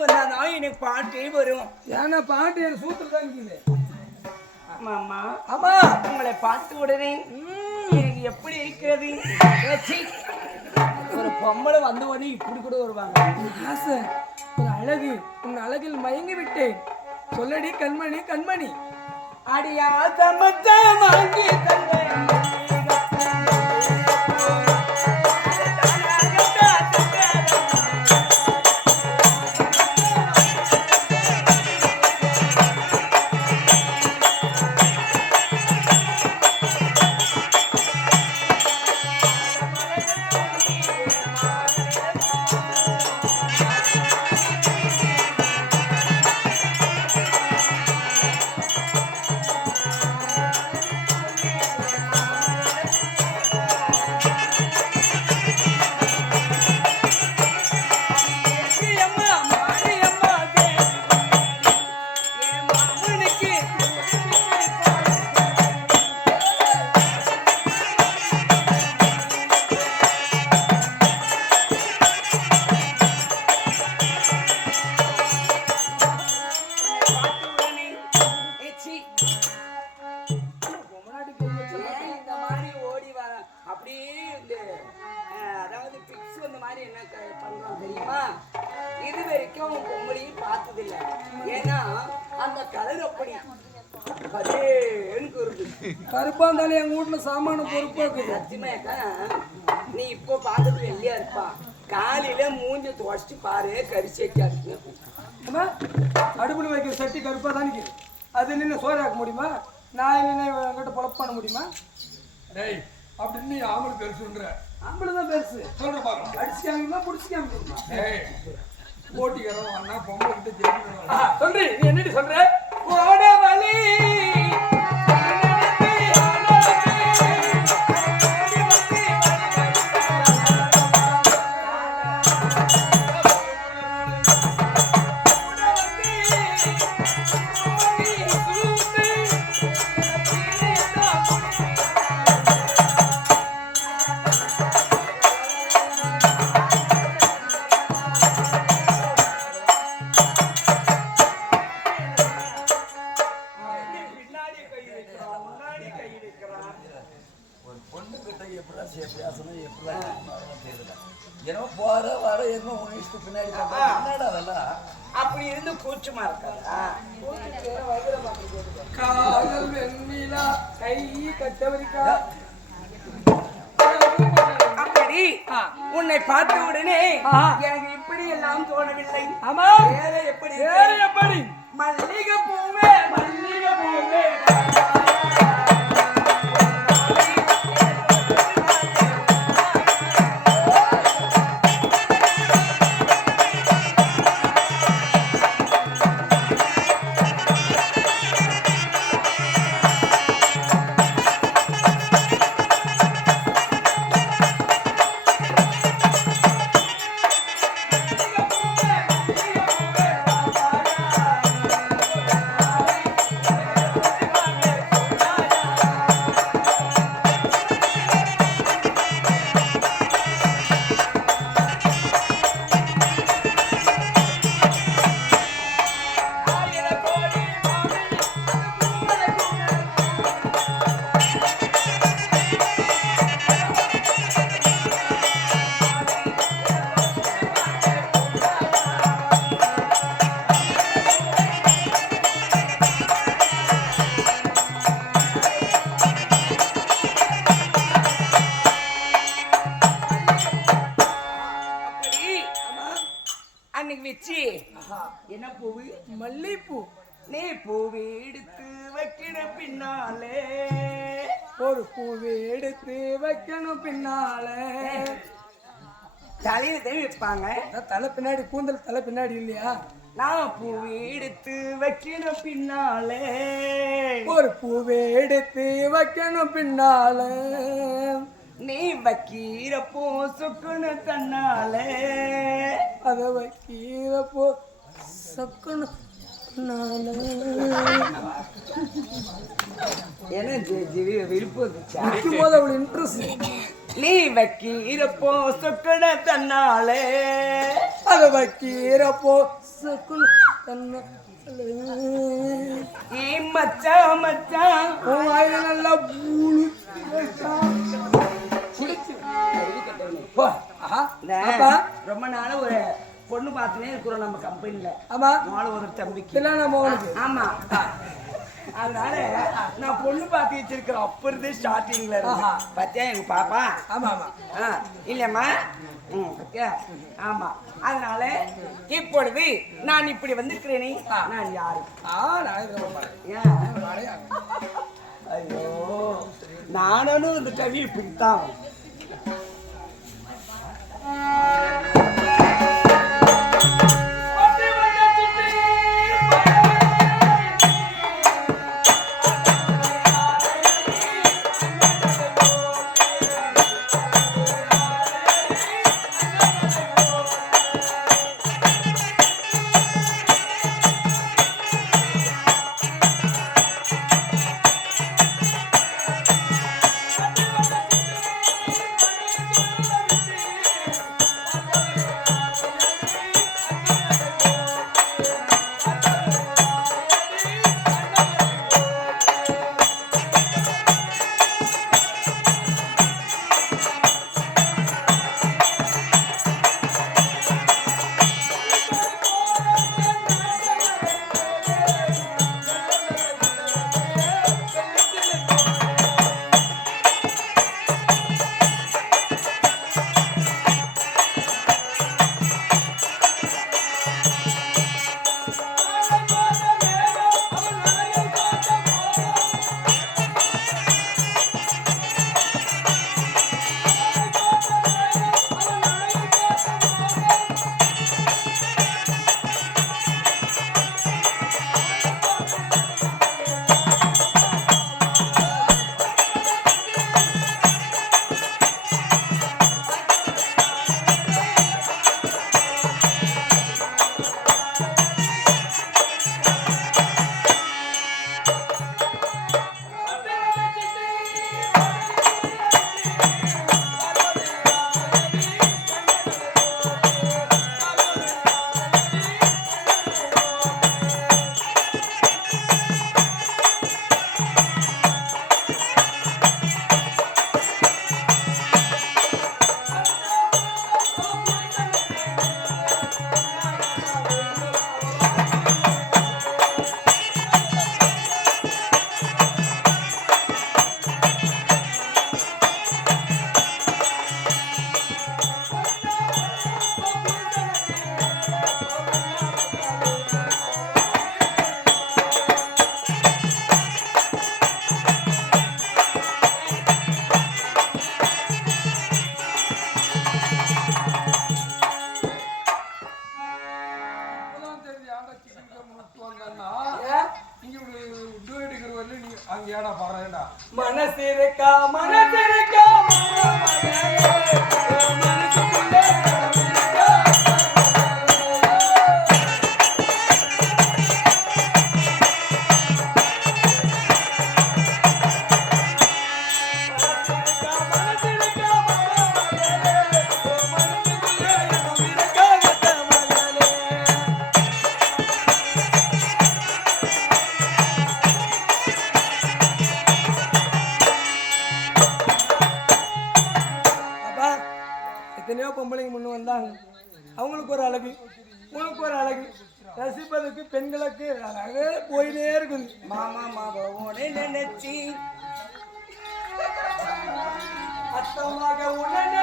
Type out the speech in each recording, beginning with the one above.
வந்தாதான் எனக்கு பாட்டே வரும். ஏன்னா பாட்டு என் சூத்துல தான் இருக்குது மாமா ஆமா. உங்களை பார்த்த உடனே எனக்கு எப்படி இருக்கிறது ஒரு பொம்பளை வந்த உடனே இப்படி கூட வருவாங்க. ஆசை. ஒரு அழகு. உன் அழகில் மயங்கி விட்டேன். சொல்லடி கண்மணி கண்மணி. அடியா தமத்த வாங்கி தந்தேன். என்ன பண்றோம் தெரியுமா? இது வரைக்கும் பொம்பளையும் பார்த்ததில்ல. ஏன்னா அந்த கலர் அப்படி. கருப்பா இருந்தாலும் எங்க வீட்டுல சாமான பொறுப்பா இருக்குது. சத்தியமாக்கா நீ இப்போ பார்க்கறது வெள்ளையா இருப்பா. காலையில மூஞ்சி துவச்சிட்டு பாரு கரிசேக்கா இருக்கு அம்மா அடுப்புல வைக்கிற சட்டி கருப்பா தான் இருக்குது அது நின்று சோறு ஆக்க முடியுமா? நான் நின்று என்கிட்ட பொழப்பு பண்ண முடியுமா? டேய் அப்படின்னு நீ ஆம்பளை பெருசுன்ற ஆம்பளை தான் பெருசு சொல்ற பாக்கலாம் அடிச்சு காமிக்குமா பிடிச்சி காமிக்குமா டேய் போட்டிக்கிறோம் அண்ணா பொம்பளை கிட்ட ஜெயிக்கணும் ஆ, சொல்றி நீ என்னடி சொல்ற? ஏன்னா போற வர என்ன உன் இஷ்டத்துக்கு பின்னாடி? என்னடா அதெல்லாம்? அப்படி இருந்து கூச்சமா இருக்காதா. காதல் வெண்ணிலா கை கட்டவரிக்கா அப்படி. உன்னை பார்த்த உடனே. எனக்கு இப்படி எல்லாம் தோணவில்லை. ஆமா வேற எப்படி? வேற எப்படி? என்ன பூவு மல்லிப்பூ. நீ பூவை எடுத்து வைக்கிற பின்னாலே. ஒரு பூவை எடுத்து வைக்கணும் பின்னால. தலையில தான் வைப்பாங்க. தலை பின்னாடி கூந்தல் தலை பின்னாடி இல்லையா? நான் பூவை எடுத்து வைக்கிற பின்னாலே. ஒரு பூவை எடுத்து வைக்கணும் பின்னால. நீ வைக்கிறப்போ சுக்குன்னு தன்னாலே அதை வைக்கிறப்போ நீ வைக்கிறப்போ சுக்குன்னு தன்னாலே. அதை பக்கீரப்போ சக்குல் தன்ன மச்சான் மச்சான் நல்லா ரொம்ப நாளா ஒரு பொண்ணு பார்த்துனே இருக்கிறோம் நம்ம கம்பெனில ஆமா. நாலு ஒரு தம்பிக்கு. இதெல்லாம் நம்ம உனக்கு ஆமா. அதனால நான் பொண்ணு பார்த்து வச்சிருக்கிறேன். அப்ப இருந்தே ஸ்டார்டிங்ல. பாத்தியா எங்க பாப்பா? ஆமா ஆமா. இல்லம்மா? ஆமா. அதனால இப்பொழுது நான் இப்படி வந்திருக்கிறேனே. நான் யாரு? ஐயோ. நானும் இந்த கவி இப்படித்தான். मन से का मन से பொம்பளைங்க முன்ன வந்தாங்க. அவங்களுக்கு ஒரு அழகு உனக்கு ஒரு அழகு. ரசிப்பதற்கு பெண்களுக்கு அழகு போயிட்டே இருக்குது. மாமா மாவோனே நினைச்சி அத்தமாக உடனே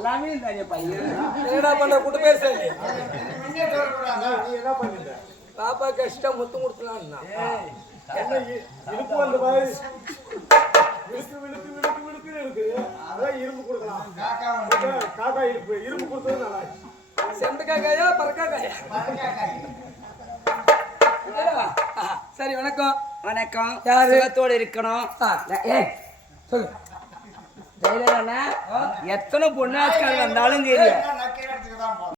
எல்லாமே இருந்தாரு பையன் என்னடா பண்ண கூட்டு பேச நீ என்ன பண்ணிட்ட பாப்பா கஷ்டம் முத்து கொடுத்துலான்னா என்ன இ- இடுப்பு வந்த மாதிரி. விழுக்கு விழுக்கு விழுக்கு விழுக்குன்னு இருக்குது அதான் இரும்பு கொடுக்கலாம். காக்கா இடுப்பு இரும்பு கொடுத்தது நல்லா இருக்கு. செம்பக்காயா பறக்காக்காயா சரி வணக்கம். வணக்கம். யாரு? இருக்கணும். சொல்லு. தானே? எத்தனை பொண்ணாட்கள் வந்தாலும் தெரியும்